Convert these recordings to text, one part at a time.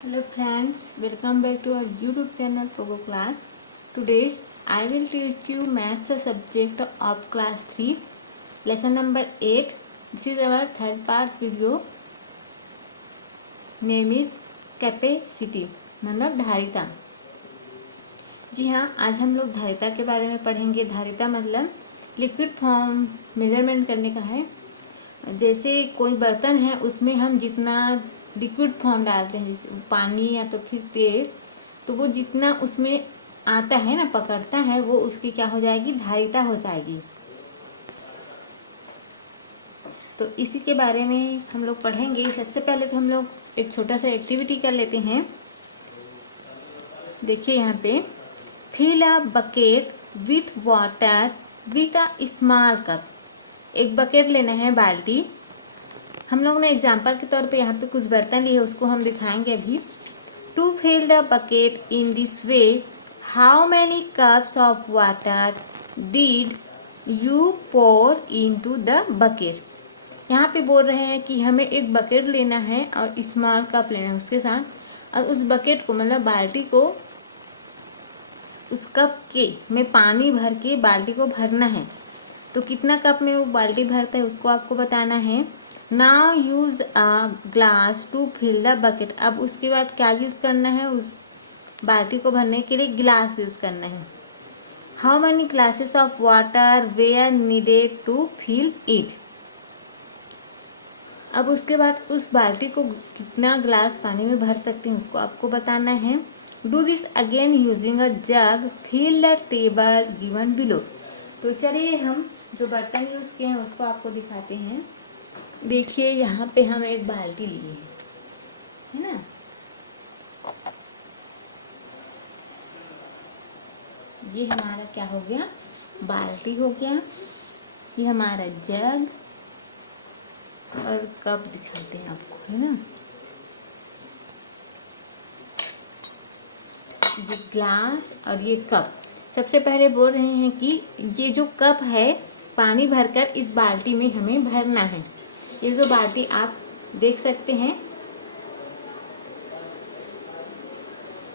Hello friends, welcome back to our YouTube channel Pogo Class. Today I will teach you maths subject of class 3, lesson number 8. This is our third part video. Name is capacity मतलब धारिता। जी हाँ, आज हम लोग धारिता के बारे में पढ़ेंगे। धारिता मतलब लिक्विड फॉर्म मेजरमेंट करने का है। जैसे कोई बर्तन है उसमें हम जितना लिक्विड फॉर्म डालते हैं, जैसे पानी या तो फिर तेल, तो वो जितना उसमें आता है ना, पकड़ता है, वो उसकी क्या हो जाएगी, धारिता हो जाएगी। तो इसी के बारे में हम लोग पढ़ेंगे। सबसे पहले तो हम लोग एक छोटा सा एक्टिविटी कर लेते हैं। देखिए यहाँ पे, fill a bucket with water with a small cup. एक बकेट लेना है, बाल्टी। हम लोग ने एग्जाम्पल के तौर पे यहाँ पे कुछ बर्तन लिए, उसको हम दिखाएंगे अभी। To fill the bucket in this way, how many cups of water did you pour into the bucket. यहाँ पे बोल रहे हैं कि हमें एक बकेट लेना है और स्मॉल कप लेना है उसके साथ, और उस बकेट को मतलब बाल्टी को उस कप के में पानी भर के बाल्टी को भरना है। तो कितना कप में वो बाल्टी भरता है उसको आपको बताना है। Now use a glass to fill the bucket. अब उसके बाद क्या यूज करना है, उस बाल्टी को भरने के लिए गिलास यूज करना है। How many glasses of water were needed to fill it. अब उसके बाद उस बाल्टी को कितना ग्लास पानी में भर सकते हैं उसको आपको बताना है। Do this again using a jug, fill the table given below. तो चलिए हम जो बर्तन यूज किए हैं उसको आपको दिखाते हैं। देखिए यहाँ पे हम एक बाल्टी लिए हैं, है ना। ये हमारा क्या हो गया, बाल्टी हो गया। ये हमारा जग और कप दिखाते हैं आपको, है ना। ये ग्लास और ये कप। सबसे पहले बोल रहे हैं कि ये जो कप है पानी भरकर इस बाल्टी में हमें भरना है। ये जो बाल्टी आप देख सकते हैं,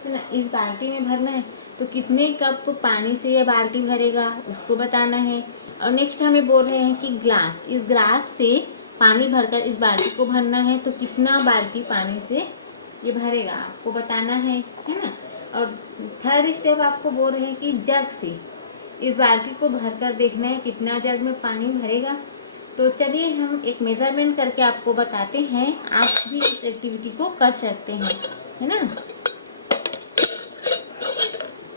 है ना, इस बाल्टी में भरना है। तो कितने कप पानी से ये बाल्टी भरेगा उसको बताना है। और नेक्स्ट हमें बोल रहे हैं कि ग्लास, इस ग्लास से पानी भरकर इस बाल्टी को भरना है। तो कितना बाल्टी पानी से ये भरेगा आपको बताना है ना। और थर्ड स्टेप आपको बोल रहे हैं कि जग से इस बाल्टी को भरकर देखना है कितना जग में पानी भरेगा। तो चलिए हम एक मेजरमेंट करके आपको बताते हैं, आप भी इस एक्टिविटी को कर सकते हैं, है ना।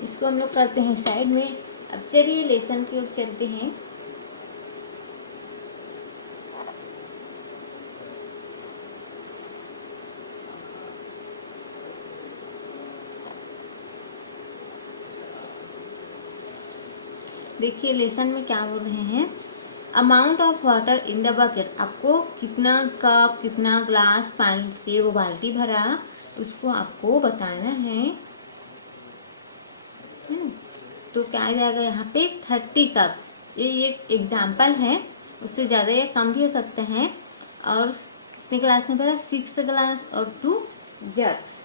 इसको हम लोग करते हैं साइड में। अब चलिए लेसन की ओर चलते हैं। देखिए लेसन में क्या बोल रहे हैं, amount of water in the bucket. आपको कितना कप, कितना ग्लास पानी से वो बाल्टी भरा उसको आपको बताना है। तो क्या आ जाएगा यहाँ पे, 30 कप्स। ये एक एग्जाम्पल है, उससे ज़्यादा या कम भी हो सकते हैं। और कितने ग्लास में भरा, 6 ग्लास और 2 jugs.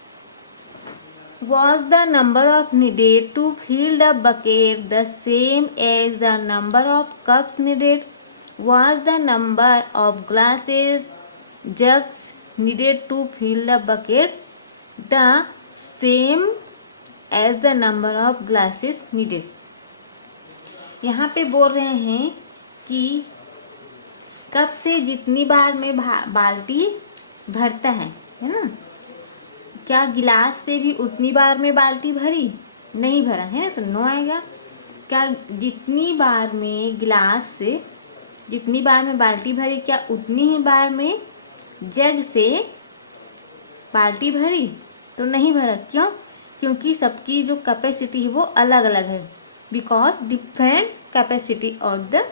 Was the number of needed to fill the bucket the same as the number of cups needed? Was the number of glasses, jugs needed to fill the bucket the same as the number of glasses needed? यहाँ पे बोल रहे हैं कि cup से जितनी बार में बाल्टी भरता है ना, क्या गिलास से भी उतनी बार में बाल्टी भरी, नहीं भरा है ना, तो नो आएगा। क्या जितनी बार में गिलास से जितनी बार में बाल्टी भरी, क्या उतनी ही बार में जग से बाल्टी भरी, तो नहीं भरा। क्यों, क्योंकि सबकी जो कैपेसिटी है वो अलग अलग है। Because different capacity of the,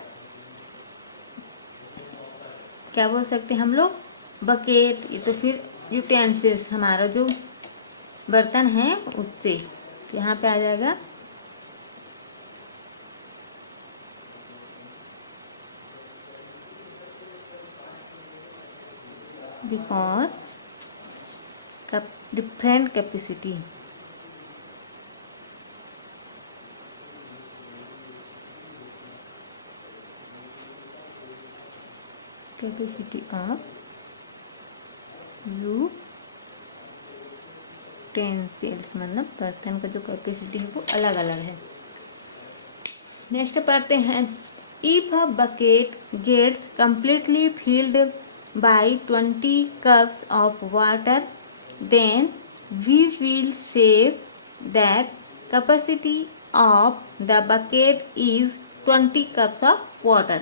क्या बोल सकते हैं हम लोग, बकेट। ये तो फिर यूटेंसिल्स, हमारा जो बर्तन है उससे यहाँ पे आ जाएगा because different capacity of utensils, मतलब बर्तन का जो कैपेसिटी है वो अलग अलग है। नेक्स्ट पढ़ते हैं, if a bucket gets completely filled by 20 cups of water, then we will say that capacity of the bucket is 20 cups of water।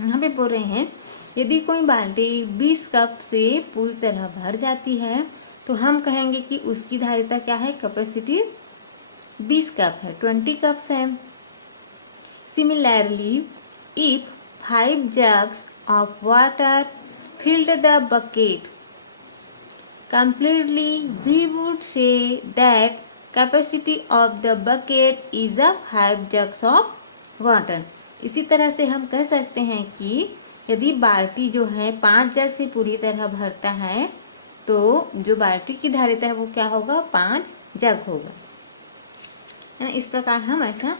यहाँ पे बोल रहे हैं यदि कोई बाल्टी 20 कप से पूरी तरह भर जाती है तो हम कहेंगे कि उसकी धारिता क्या है, कैपेसिटी 20 कप है, 20 कप्स है। Similarly, if 5 jugs of water filled the bucket completely, we would say that capacity of the bucket is a 5 jugs of water। इसी तरह से हम कह सकते हैं कि यदि बाल्टी जो है 5 जग से पूरी तरह भरता है तो जो बाल्टी की धारिता है वो क्या होगा, 5 जग होगा, है ना। इस प्रकार हम ऐसा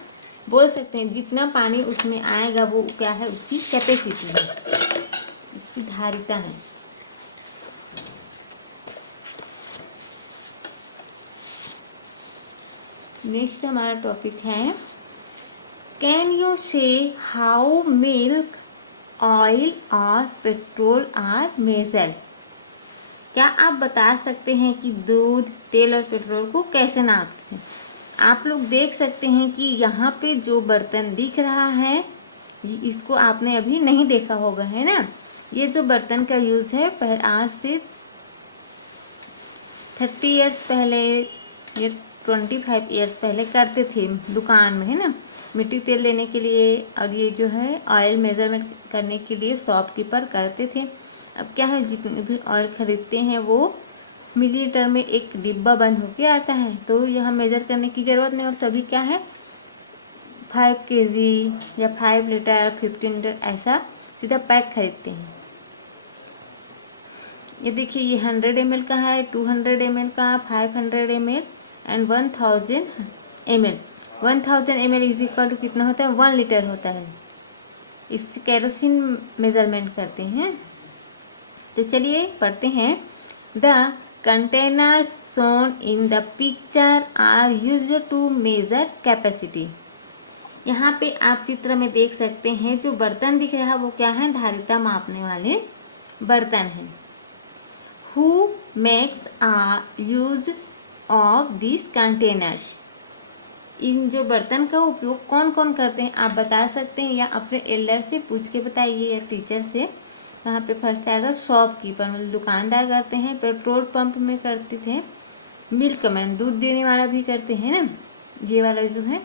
बोल सकते हैं, जितना पानी उसमें आएगा वो क्या है, उसकी कैपेसिटी है, उसकी धारिता है। नेक्स्ट हमारा टॉपिक है, कैन यू से हाउ मिल्क, ऑयल और पेट्रोल आर मेजर्ड। क्या आप बता सकते हैं कि दूध, तेल और पेट्रोल को कैसे नापते हैं। आप लोग देख सकते हैं कि यहाँ पे जो बर्तन दिख रहा है इसको आपने अभी नहीं देखा होगा, है ना। ये जो बर्तन का यूज है आज से 30 इयर्स पहले या 25 इयर्स पहले करते थे दुकान में, है ना, मिट्टी तेल लेने के लिए, और ये जो है ऑयल मेजरमेंट करने के लिए शॉपकीपर करते थे। अब क्या है, जितने भी ऑयल खरीदते हैं वो मिलीलीटर में एक डिब्बा बंद होके आता है, तो यहाँ मेजर करने की ज़रूरत नहीं, और सभी क्या है 5 kg या 5 लीटर 15 लीटर ऐसा सीधा पैक खरीदते हैं। ये देखिए, ये 100 ml का है, 200 ml का, 500 ml and 1000 ml। 1000 ml is equal to कितना होता है, 1 लीटर होता है। इससे केरोसिन मेजरमेंट करते हैं। तो चलिए पढ़ते हैं, the containers shown in the picture are used to measure capacity। यहाँ पे आप चित्र में देख सकते हैं जो बर्तन दिख रहा है वो क्या है, धारिता मापने वाले बर्तन हैं। Who makes a use of these containers। इन जो बर्तन का उपयोग कौन कौन करते हैं आप बता सकते हैं, या अपने एल्डर से पूछ के बताइए, या टीचर से। यहाँ पे फर्स्ट आएगा शॉपकीपर, मतलब दुकानदार करते हैं। पेट्रोल पंप में करते थे। मिल्कमैन, दूध देने वाला भी करते हैं ना, ये वाला जो है।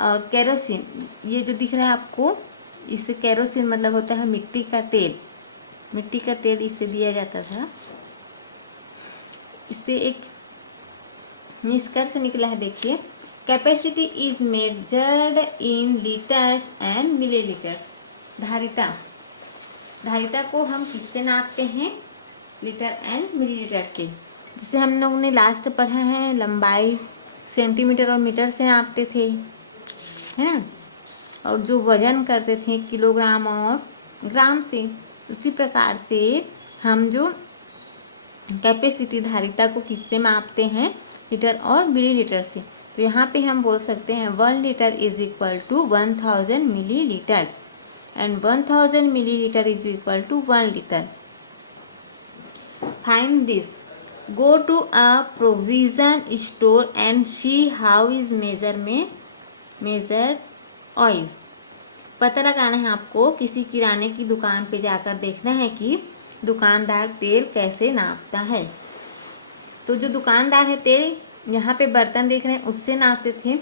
और केरोसिन, ये जो दिख रहा है आपको, इससे केरोसिन मतलब होता है मिट्टी का तेल। मिट्टी का तेल इससे दिया जाता था। इससे एक निष्कर्ष निकला है, देखिए, capacity is measured in litres and millilitres. धारिता को हम किससे नापते हैं, लीटर एंड मिलीलीटर से। जिसे हम लोगों ने लास्ट पढ़ा है, लंबाई सेंटीमीटर और मीटर से नापते थे, है ना। और जो वजन करते थे किलोग्राम और ग्राम से। उसी प्रकार से हम जो कैपेसिटी, धारिता को किससे मापते हैं, लीटर और मिलीलीटर से। तो यहाँ पे हम बोल सकते हैं 1 litre is equal to 1000 millilitres and 1000 milliliter is equal to 1 liter। Find this। Go to a provision store and see how is measure oil। पता लगाना है आपको, किसी किराने की दुकान पे जाकर देखना है कि दुकानदार तेल कैसे नापता है। तो जो दुकानदार है तेल, यहाँ पे बर्तन देख रहे हैं उससे नापते थे,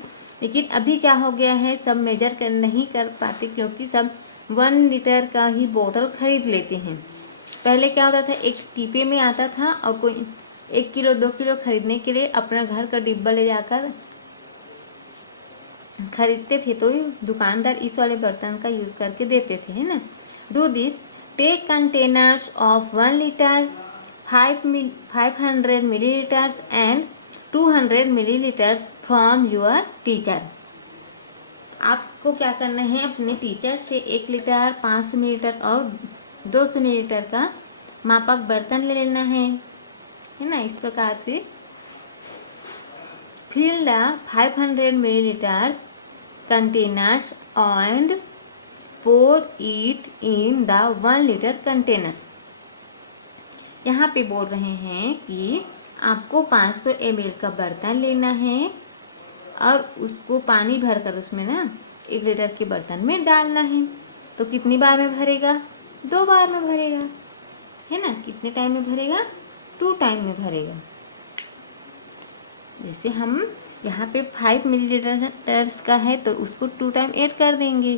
लेकिन अभी क्या हो गया है, सब मेजर नहीं कर पाते क्योंकि सब 1 लीटर का ही बोतल खरीद लेते हैं। पहले क्या होता था, एक टीपे में आता था और कोई 1 किलो 2 किलो खरीदने के लिए अपना घर का डिब्बा ले जाकर खरीदते थे, तो दुकानदार इस वाले बर्तन का यूज करके देते थे, है ना। Do this, take containers of 1 litre, 500 milliliters and 200 milliliters from your teacher। आपको क्या करना है, अपने टीचर से 1 लीटर, 500 मिलीलीटर और 200 मिलीलीटर का मापक बर्तन ले लेना है ना। इस प्रकार से fill the 500 milliliters containers and pour it in the 1 liter containers। यहाँ पे बोल रहे हैं कि आपको 500 ml का बर्तन लेना है और उसको पानी भरकर उसमें ना 1 लीटर के बर्तन में डालना है। तो कितनी बार में भरेगा, 2 बार में भरेगा, है ना। कितने टाइम में भरेगा, 2 टाइम में भरेगा। जैसे हम यहाँ पे 5 मिलीलीटर्स का है तो उसको 2 टाइम ऐड कर देंगे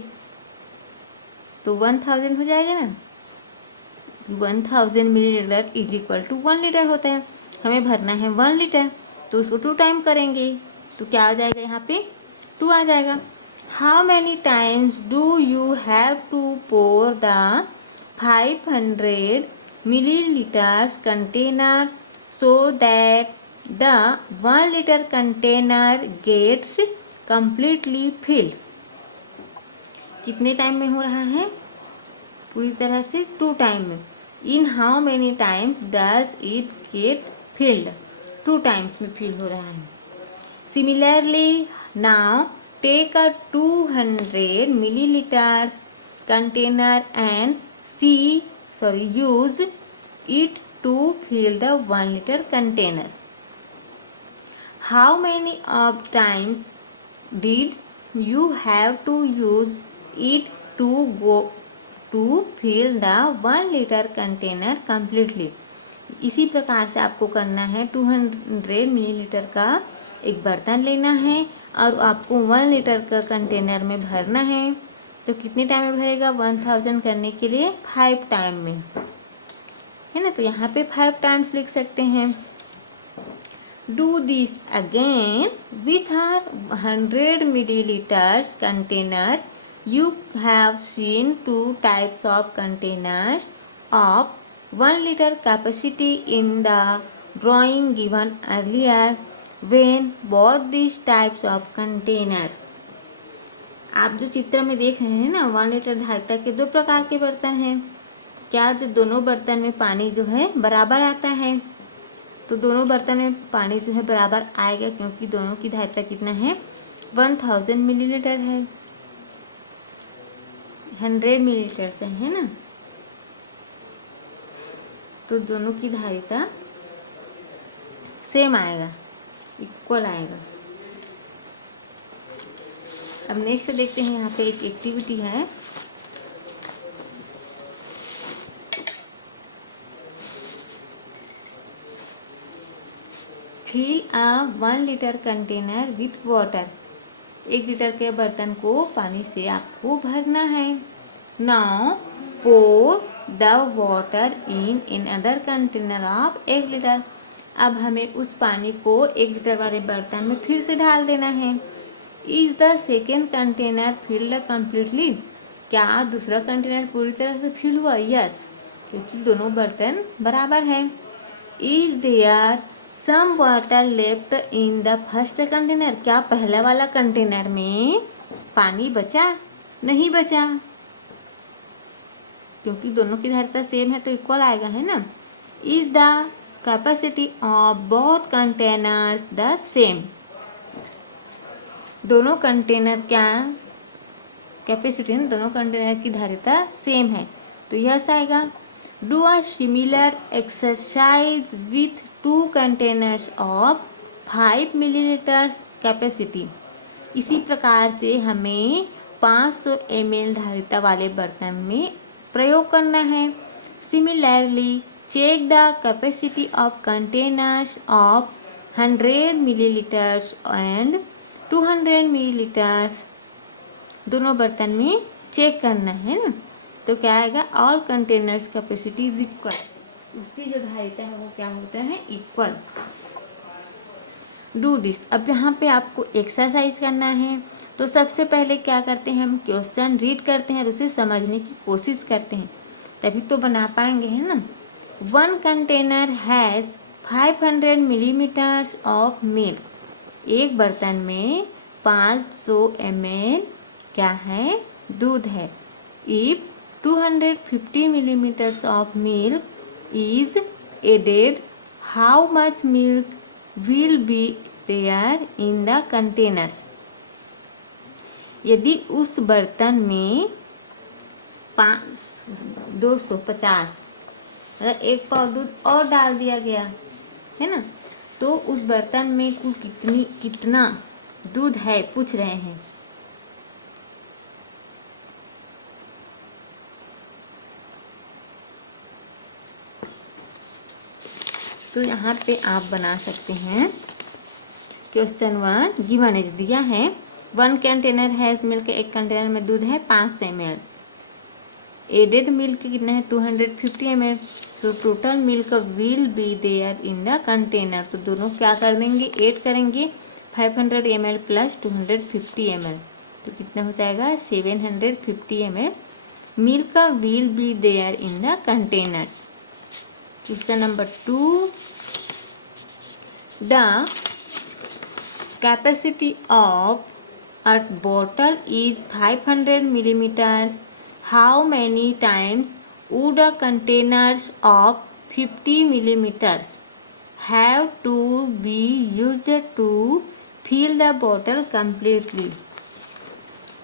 तो 1000 हो जाएगा ना। 1000 millilitre is equal to 1 litre होता है। हमें भरना है 1 लीटर तो उसको 2 टाइम करेंगे तो क्या आ जाएगा, यहाँ पे 2 आ जाएगा। How many times do you have to pour the 500 milliliters container so that the 1 liter container gets completely filled। कितने टाइम में हो रहा है, पूरी तरह से 2 टाइम में। In how many times does it get filled, 2 times में फिल हो रहा है। Similarly now take a 200 milliliters container and use it to fill the 1 liter container। How many of times did you have to use it to fill the 1 liter container completely। इसी प्रकार से आपको करना है। 200 millilitre का एक बर्तन लेना है और आपको 1 लीटर का कंटेनर में भरना है। तो कितने टाइम में भरेगा, 1000 करने के लिए 5 टाइम में, है ना। तो यहाँ पे 5 टाइम्स लिख सकते हैं। Do this again with 100 milliliters container। You have seen 2 types of containers of 1 liter capacity in the drawing given earlier। When both these types of container, आप जो चित्र में देख रहे हैं ना, 1 लीटर धारिता के 2 प्रकार के बर्तन हैं। क्या जो दोनों बर्तन में पानी जो है बराबर आता है, तो दोनों बर्तन में पानी जो है बराबर आएगा क्योंकि दोनों की धारिता कितना है, 1000 मिलीलीटर है, 100 मिलीलीटर से है ना। तो दोनों की धारिता सेम आएगा, इक्वल आएगा। अब नेक्स्ट देखते हैं, यहाँ पे एक एक्टिविटी है। Fill a 1 litre container with water. 1 litre के बर्तन को पानी से आपको भरना है। Now pour the water in other container of 1 litre. अब हमें उस पानी को 1 लीटर वाले बर्तन में फिर से डाल देना है। Is the second container field completely. क्या दूसरा कंटेनर पूरी तरह से फिल हुआ, यस, क्योंकि दोनों बर्तन बराबर हैं। Is there some water left in the first container. क्या पहला वाला कंटेनर में पानी बचा, नहीं बचा, क्योंकि दोनों की धारिता सेम है तो इक्वल आएगा, है ना। Is the capacity of both containers the same. दोनों कंटेनर क्या कैपेसिटी है, दोनों कंटेनर की धारिता सेम है तो यस आएगा। Do a similar exercise with 2 containers of 5 millilitres capacity. इसी प्रकार से हमें 500 ml धारिता वाले बर्तन में प्रयोग करना है। Similarly check the capacity of containers of 100 millilitres and 200 millilitres. दोनों बर्तन में चेक करना है ना। तो क्या आएगा, all containers capacity is equal. उसकी जो धारिता है वो क्या होता है, इक्वल। Do this. अब यहाँ पे आपको एक्सरसाइज करना है। तो सबसे पहले क्या करते हैं, हम क्वेश्चन रीड करते हैं और उसे समझने की कोशिश करते हैं, तभी तो बना पाएंगे, है ना। 1 container has 500 millimetres of milk. एक बर्तन में 500 ml क्या है, दूध है। If 250 millimetres of milk is added, how much milk will be there in the containers. यदि उस बर्तन में 250 मतलब 1 पाव दूध और डाल दिया गया है ना, तो उस बर्तन में कुल कितना दूध है पूछ रहे हैं। तो यहाँ पे आप बना सकते हैं। क्वेश्चन 1 गिवन एज दिया है 1 कंटेनर हैज मिल्क, एक कंटेनर में दूध है 500 ml। एडेड मिल्क कितना है 250 ml। तो total milk will be there in the container. तो दोनों क्या कर देंगे, ऐड करेंगे 500 ml प्लस 250 ml, तो कितना हो जाएगा 750 ml milk will be there in the container. Question number 2 the capacity of a bottle is 500 millimeters. How many times would a containers of 50 millimeters have to be used to fill the bottle completely?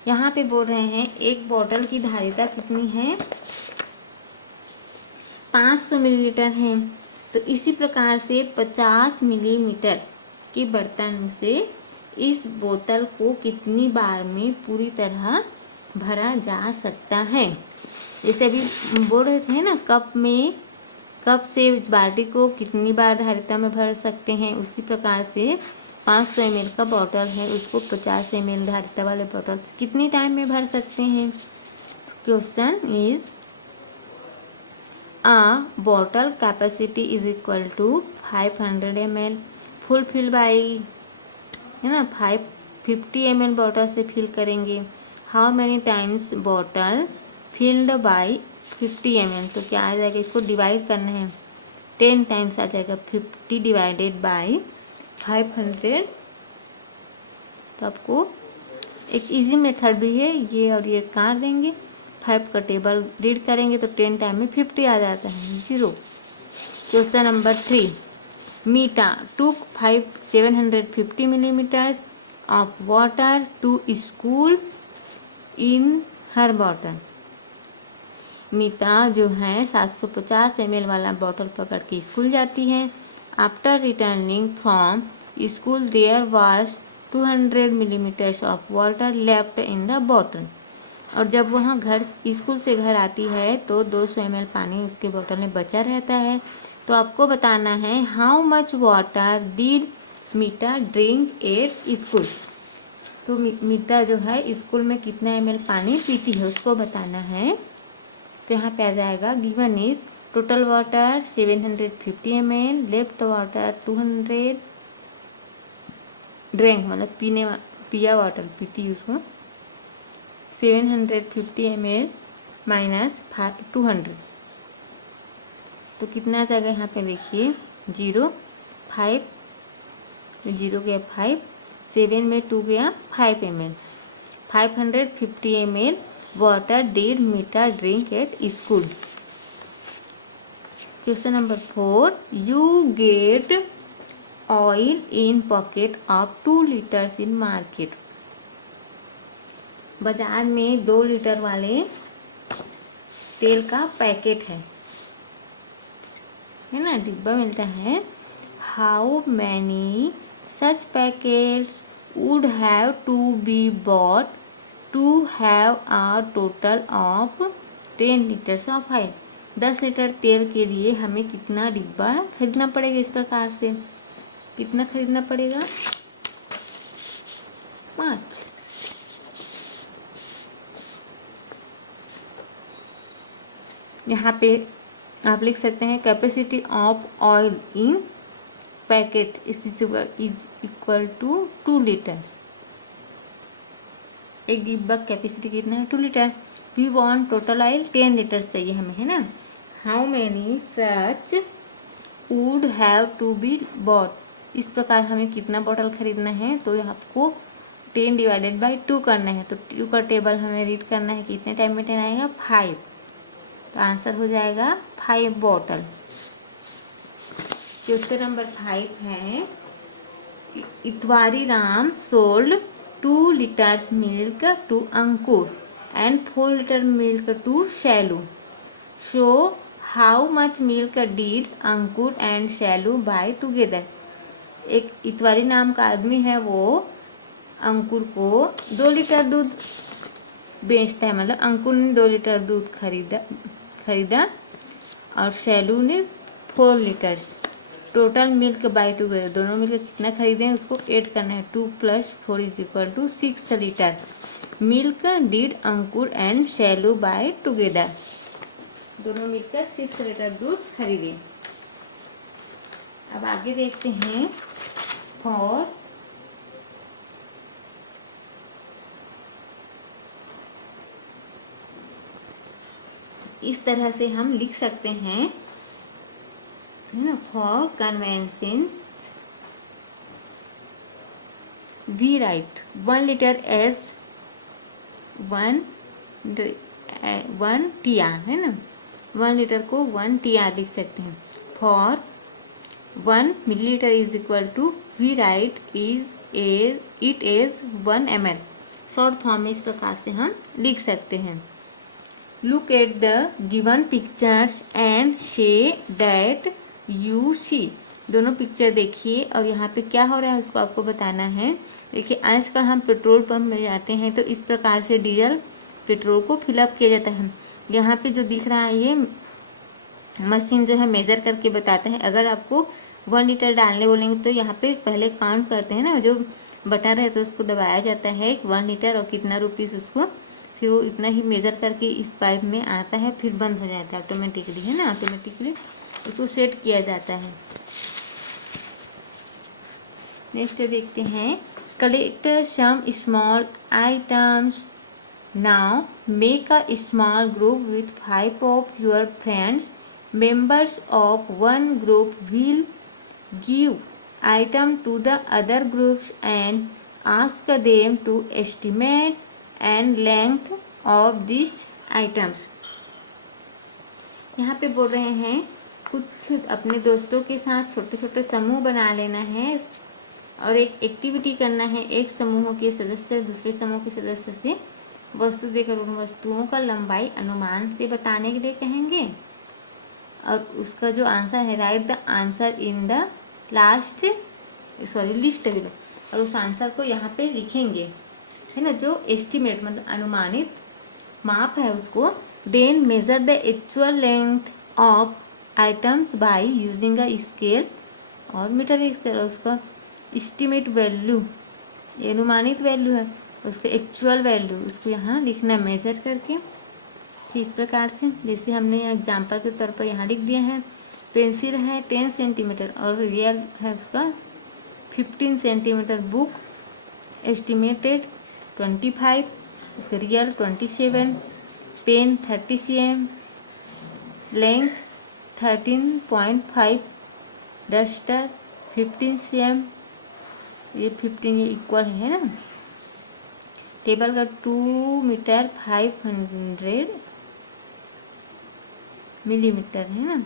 यहाँ पे बोल रहे हैं एक bottle की धारिता कितनी है, 500 मिलीलीटर है। तो इसी प्रकार से 50 मिलीमीटर के बर्तन से इस बोतल को कितनी बार में पूरी तरह भरा जा सकता है। जैसे अभी बोल रहे थे ना, कप से इस बाल्टी को कितनी बार धारिता में भर सकते हैं, उसी प्रकार से 500 ml का बॉटल है, उसको 50 ml धारिता वाले बॉटल से कितनी टाइम में भर सकते हैं। Question is a bottle capacity is equal to 500 ml full fill by है ना 550 ml बॉटल से फिल करेंगे। How many times bottle filled by 50 ml, तो क्या आ जाएगा, इसको डिवाइड करना है 10 टाइम्स आ जाएगा। 50 डिवाइडेड बाई 500, तो आपको एक इजी मेथड भी है, ये और ये काट देंगे, 5 का टेबल रीड करेंगे तो 10 टाइम में 50 आ जाता है 0। Question number 3 मीटा took 750 millimeters of water to school in her bottle। मीता जो है 750 ml वाला बॉटल पकड़ के स्कूल जाती है। After returning from school there was 200 millimetres of water left in the bottle. और जब वहाँ स्कूल से घर आती है तो 200 ml पानी उसके बॉटल में बचा रहता है। तो आपको बताना है how much water did Meeta drink at school. तो मीटा जो है स्कूल में कितना ml पानी पीती है उसको बताना है। तो यहाँ पे आ जाएगा given is total water 750 ml, left water 200, drink मतलब पिया वाटर पीती है उसको 750 ml माइनस 200, तो कितना आ जाएगा यहाँ पे देखिए 0 5, 0 गया 5, 7 में 2 गया 5 ml। 550 ml water did Meeta drink at school. Question number 4 you get oil in pocket of 2 litres in market. बाजार में 2 लीटर वाले तेल का पैकेट है ना, डिब्बा मिलता है। How many such packets would have to be bought to have a total of 10 litres of oil. 10 litre तेल के लिए हमें कितना डिब्बा खरीदना पड़ेगा, इस प्रकार से कितना खरीदना पड़ेगा 5। यहाँ पे आप लिख सकते हैं capacity of oil in packet is equal to 2 litres. एक डिब्बा कैपेसिटी कितना है 2 litre. We want total oil 10 litres चाहिए हमें, है ना। How many such would have to be bought. इस प्रकार हमें कितना बॉटल खरीदना है, तो आपको 10 डिवाइडेड बाई 2 करना है। तो 2 का टेबल हमें रीड करना है, कितने टाइम में 10 आएगा 5। तो आंसर हो जाएगा 5 बॉटल। क्वेश्चन नंबर 5 है, Itwari Ram sold 2 liters milk to Ankur and 4 liters milk to Shailu. Show how much milk did Ankur and Shailu buy together. एक इतवारी नाम का आदमी है, वो अंकुर को 2 लीटर दूध बेचता है, मतलब अंकुर ने 2 लीटर दूध खरीदा और शैलू ने 4 litre. Total milk bye together, दोनों मिलकर कितना खरीदे हैं उसको ऐड करना है। 2 + 4 = 6 litre milk did Ankur and Shailu buy together. दोनों मिलकर 6 लीटर दूध खरीदे। अब आगे देखते हैं, फॉर इस तरह से हम लिख सकते हैं, है ना। For convenience we write 1 litre as 1 TR, है ना। 1 लीटर को 1 TR लिख सकते हैं। For 1 millilitre is equal to we write it is 1 ml। Short form में इस प्रकार से हम लिख सकते हैं। Look at the given pictures and say that you see. दोनों पिक्चर देखिए और यहाँ पे क्या हो रहा है उसको आपको बताना है। देखिए, आजकल हम पेट्रोल पंप में जाते हैं तो इस प्रकार से डीजल पेट्रोल को फिलअप किया जाता है। यहाँ पे जो दिख रहा है ये मशीन जो है मेज़र करके बताता है। अगर आपको 1 लीटर डालने बोलेंगे तो यहाँ पे पहले काउंट करते हैं ना, जो बटन रहता है उसको दबाया जाता है 1 लीटर और कितना रुपीस उसको, फिर वो इतना ही मेज़र करके इस पाइप में आता है, फिर बंद हो जाता है ऑटोमेटिकली, है ना। ऑटोमेटिकली उसको सेट किया जाता है। नेक्स्ट देखते हैं, collect some small items now make a small group with 5 of your friends. Members of one group will give item to the other groups and ask them to estimate and length of these items। यहाँ पे बोल रहे हैं कुछ अपने दोस्तों के साथ छोटे छोटे समूह बना लेना है और एक एक्टिविटी करना है। एक समूह के सदस्य दूसरे समूह के सदस्य से वस्तु देकर उन वस्तुओं का लंबाई अनुमान से बताने के लिए कहेंगे और उसका जो आंसर है, right the answer in the list below, और उस आंसर को यहाँ पे लिखेंगे, है ना। जो एस्टिमेट मतलब अनुमानित माप है उसको। Then measure the actual length of items by using a scale और मीटर स्केल। उसका एस्टिमेट वैल्यू, ये अनुमानित वैल्यू है, उसका एक्चुअल वैल्यू उसको यहाँ लिखना मेजर करके। इस प्रकार से जैसे हमने एग्जाम्पल के तौर पर यहाँ लिख दिया है, पेंसिल है 10 सेंटीमीटर और रियल है उसका 15 सेंटीमीटर। बुक एस्टिमेटेड 25, उसका real 27। Pen 30 cm, length 13.5। Duster 15 cm, ये 15 ये इक्वल है ना। टेबल का 2 मीटर 500 मिलीमीटर, है ना,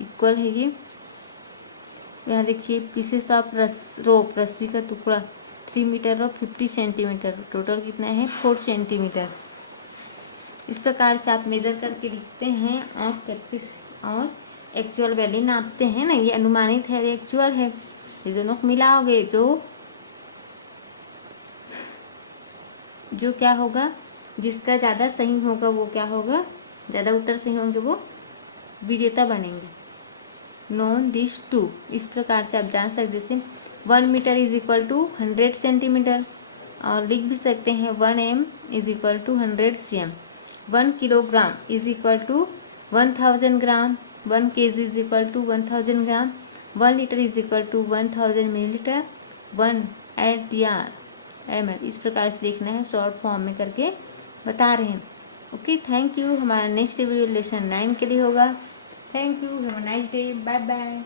इक्वल है ये। यहाँ देखिए पीसेस ऑफ रोप, रस्सी का टुकड़ा 3 मीटर और 50 सेंटीमीटर। टोटल कितना है 4 सेंटीमीटर। इस प्रकार से आप मेज़र करके लिखते हैं और प्रैक्टिस और एक्चुअल वैल्यू नापते हैं ना। ये अनुमानित है, एक्चुअल है, ये दोनों को मिलाओगे जो क्या होगा, जिसका ज़्यादा सही होगा वो क्या होगा, ज़्यादा उत्तर सही होंगे वो विजेता बनेंगे। नोन दिस टू, इस प्रकार से आप जान सकते, जैसे 1 metre is equal to 100 centimetre और लिख भी सकते हैं 1 m is equal to 100 cm। 1 kilogram is equal to 1000 gram. 1 kg is equal to 1000 gram. 1 litre is equal to 1000 millilitre. 1 ml, इस प्रकार से लिखना है, शॉर्ट फॉर्म में करके बता रहे हैं। Okay, thank you. हमारा नेक्स्ट वीडियो लेसन 9 के लिए होगा। Thank you, have a nice day, bye bye.